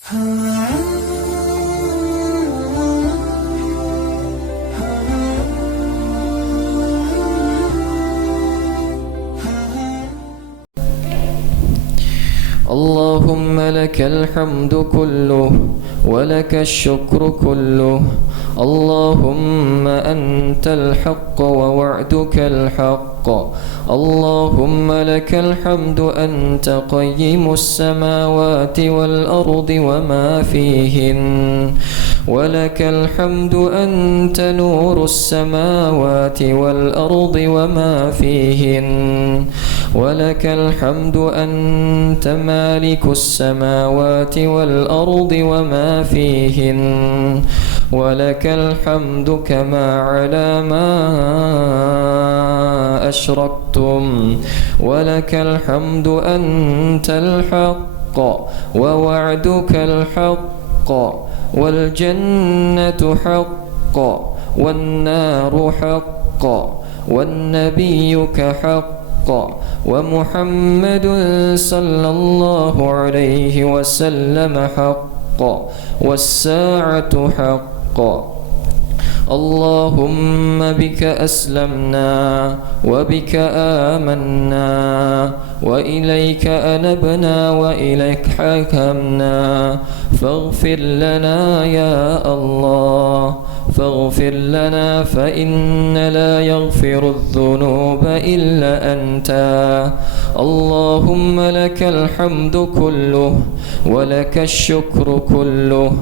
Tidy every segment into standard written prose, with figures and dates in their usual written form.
اللهم لك الحمد كله ولك الشكر كله. اللهم أنت الحق ووعدك الحق. اللهم لك الحمد أنت قيم السماوات والأرض وما فيهن، ولك الحمد أنت نور السماوات والأرض وما فيهن، ولك الحمد أنت مالك السماوات والأرض وما فيهن، ولك الحمد كما على ما أشركتم، ولك الحمد أنت الحق ووعدك الحق، والجنة حق والنار حق والنبيك حق ومحمد صلى الله عليه وسلم حق والساعة حق. اللهم بك أسلمنا وبك آمنا وإليك أنبنا وإليك حكمنا، فاغفر لنا يا الله، فاغفر لنا فإن لا يغفر الذنوب إلا أنت. اللهم لك الحمد كله ولك الشكر كله.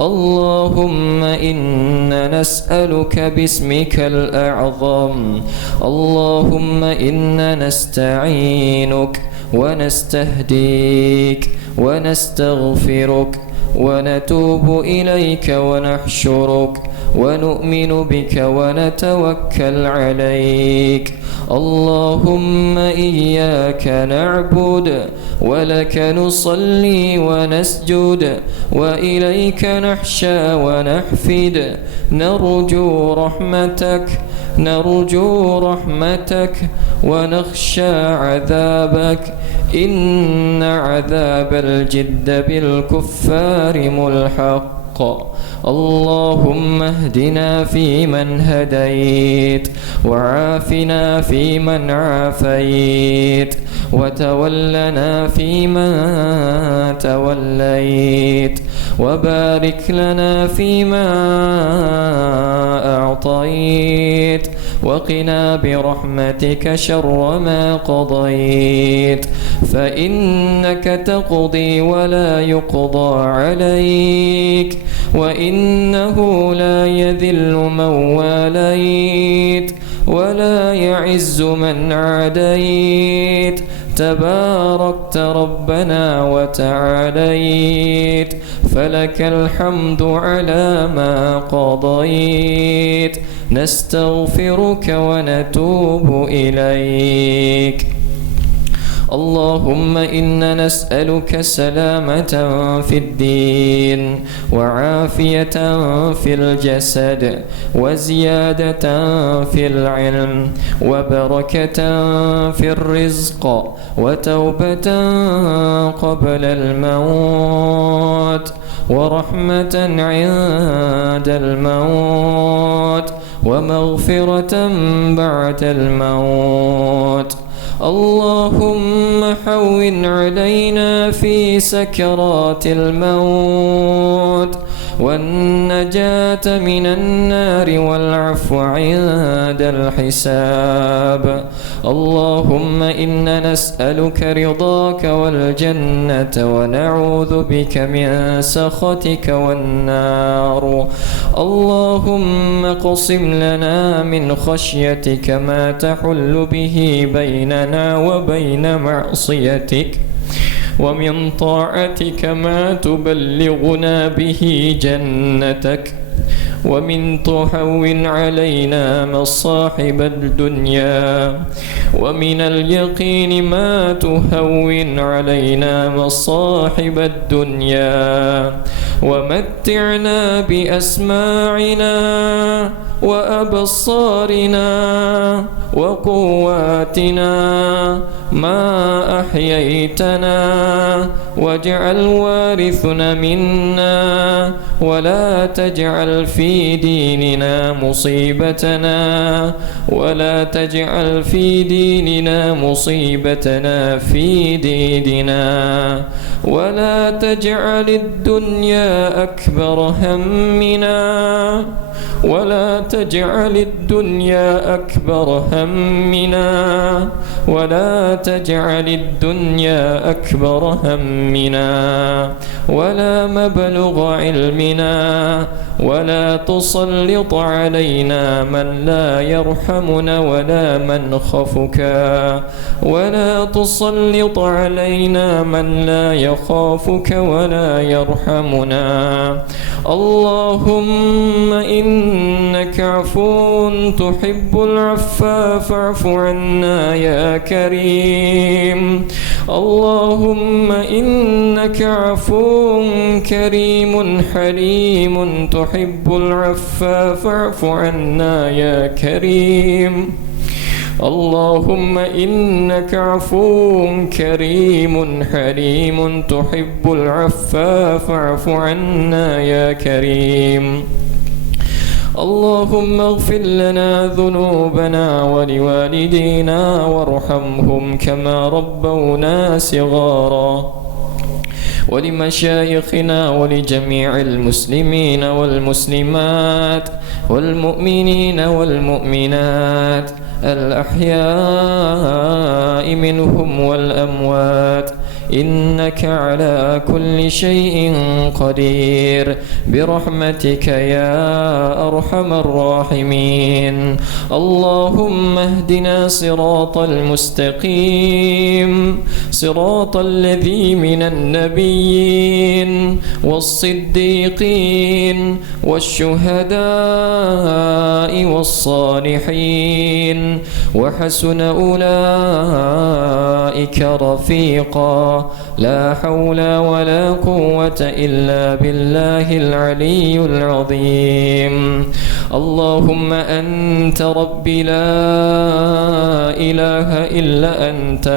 اللهم إنا نسألك باسمك الأعظم، اللهم إنا نستعينك ونستهديك ونستغفرك ونتوب إليك ونحشرك ونؤمن بك ونتوكل عليك. اللهم إياك نعبد ولك نصلي ونسجد وإليك نحشى ونحفد، نرجو رحمتك ونخشى عذابك، إن عذاب الجد بالكفار ملحق. اللهم اهدنا فيمن هديت، وعافنا فيمن عافيت، وتولنا فيمن توليت، وبارك لنا فيما أعطيت، وقنا برحمتك شر ما قضيت، فإنك تقضي ولا يقضى عليك، وإنه لا يذل من واليت ولا يعز من عاديت، تباركت ربنا وتعاليت، فلك الحمد على ما قضيت، نستغفرك ونتوب إليك. اللهم إنا نسألك سلامة في الدين وعافية في الجسد وزيادة في العلم وبركة في الرزق وتوبة قبل الموت ورحمة عند الموت ومغفرة بعد الموت. اللهم هون علينا في سكرات الموت والنجاة من النار والعفو عند الحساب. اللهم إنا نسألك رضاك والجنة ونعوذ بك من سخطك والنار. اللهم اقسم لنا من خشيتك ما تحل به بيننا وبين معصيتك، ومن طاعتك ما تبلغنا به جنتك، ومن تهون علينا مصاحب الدنيا، ومن اليقين ما تهون علينا مصاحب الدنيا، ومتعنا بأسماعنا وأبصارنا وقواتنا ما أحييتنا، واجعل وارثنا منا، ولا تجعل في ديننا مصيبتنا، ولا تجعل في ديننا مصيبتنا في ديننا، ولا تجعل الدنيا أكبر همنا، ولا تجعل الدنيا أكبر همنا، ولا تجعل الدنيا أكبر همنا، ولا مبلغ علمنا، ولا تسلط علينا من لا يرحمنا ولا من خفك، ولا تسلط علينا من لا يخافك ولا يرحمنا. اللهم إنك عفو تحب العفو فاعف عنا يا كريم. اللهم إنك عفو كريم حليم تحب العفو فاعف عنا يا كريم. اللهم إنك عفو كريم حليم تحب العفو فاعف عنا يا كريم. اللهم اغفر لنا ذنوبنا ولوالدينا وارحمهم كما ربونا صغارا، ولمشايخنا ولجميع المسلمين والمسلمات والمؤمنين والمؤمنات الأحياء منهم والأموات، إنك على كل شيء قدير برحمتك يا أرحم الراحمين. اللهم اهدنا صراط المستقيم، صراط الذي من النبيين والصديقين والشهداء والصالحين، وحسن أولئك رفيقا. لا حول ولا قوة إلا بالله العلي العظيم. اللهم أنت ربي لا إله إلا أنت،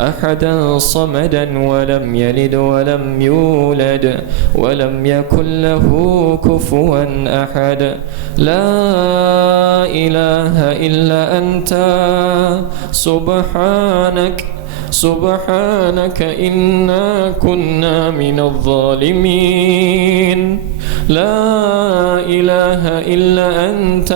أحدا صمدا ولم يلد ولم يولد ولم يكن له كفوا أحد. لا إله إلا أنت، سبحانك إنا كنا من الظالمين. لا إله إلا أنت،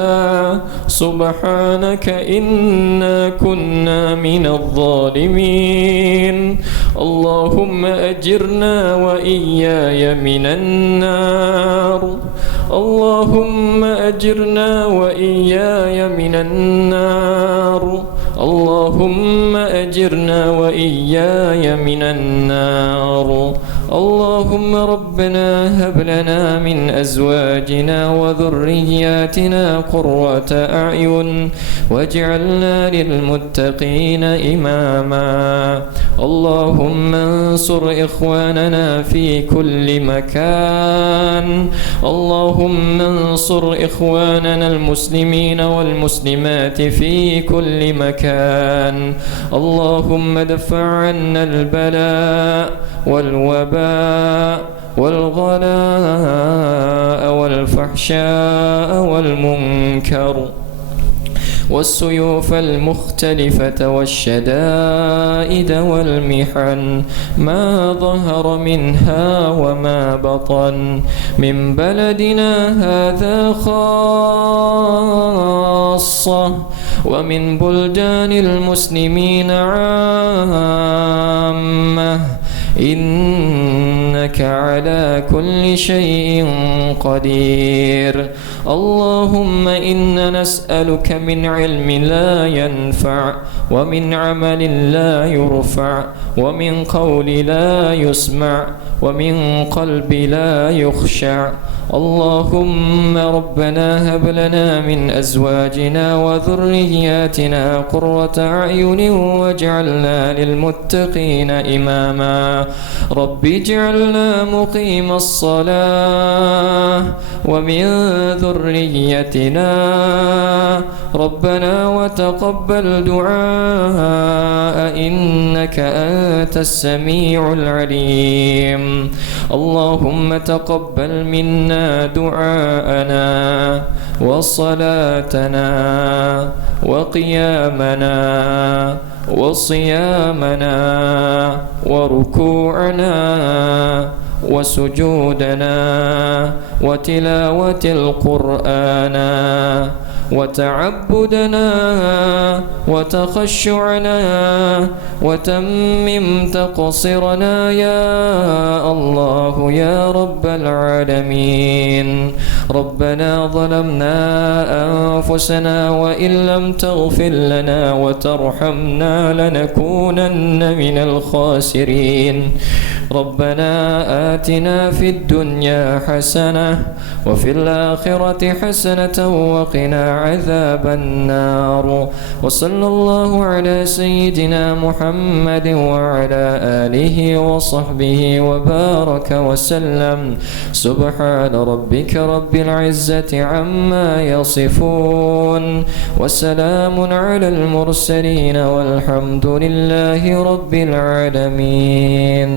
سبحانك إنا كنا من الظالمين. اللهم أجرنا وإياي من النار، اللهم أجرنا وإياي من النار، اللهم أجرنا وإياي من النار. اللهم ربنا هب لنا من أزواجنا وذرياتنا قرة أعين واجعلنا للمتقين إماما. اللهم انصر إخواننا في كل مكان، اللهم انصر إخواننا المسلمين والمسلمات في كل مكان. اللهم ادفع عنا البلاء والوباء والغلاء والفحشاء والمنكر والسيوف المختلفة والشدائد والمحن، ما ظهر منها وما بطن، من بلدنا هذا خاصة ومن بلدان المسلمين عامة، إنك على كل شيء قدير. اللهم إنا نسألك من علم لا ينفع، ومن عمل لا يرفع، ومن قول لا يسمع، ومن قلب لا يخشع. اللهم ربنا هب لنا من أزواجنا وذرياتنا قرة أعين واجعلنا للمتقين إماما. رب اجعلنا مقيم الصلاة ومن ذريتنا ربنا وتقبل دعاء إنك أنت السميع العليم اللهم تقبل منا دعاءنا وصلاتنا وقيامنا وصيامنا وركوعنا وسجودنا وتلاوة القرآن وتعبدنا وتخشعنا وتمم تقصيرنا يا الله يا رب العالمين ربنا ظلمنا أنفسنا وإن لم تغفر لنا وترحمنا لنكونن من الخاسرين ربنا آتنا في الدنيا حسنة وفي الآخرة حسنة وقنا عذاب النار وصلى الله على سيدنا محمد وعلى آله وصحبه وبارك وسلم سبحان ربك رب العزة عما يصفون وسلام على المرسلين والحمد لله رب العالمين.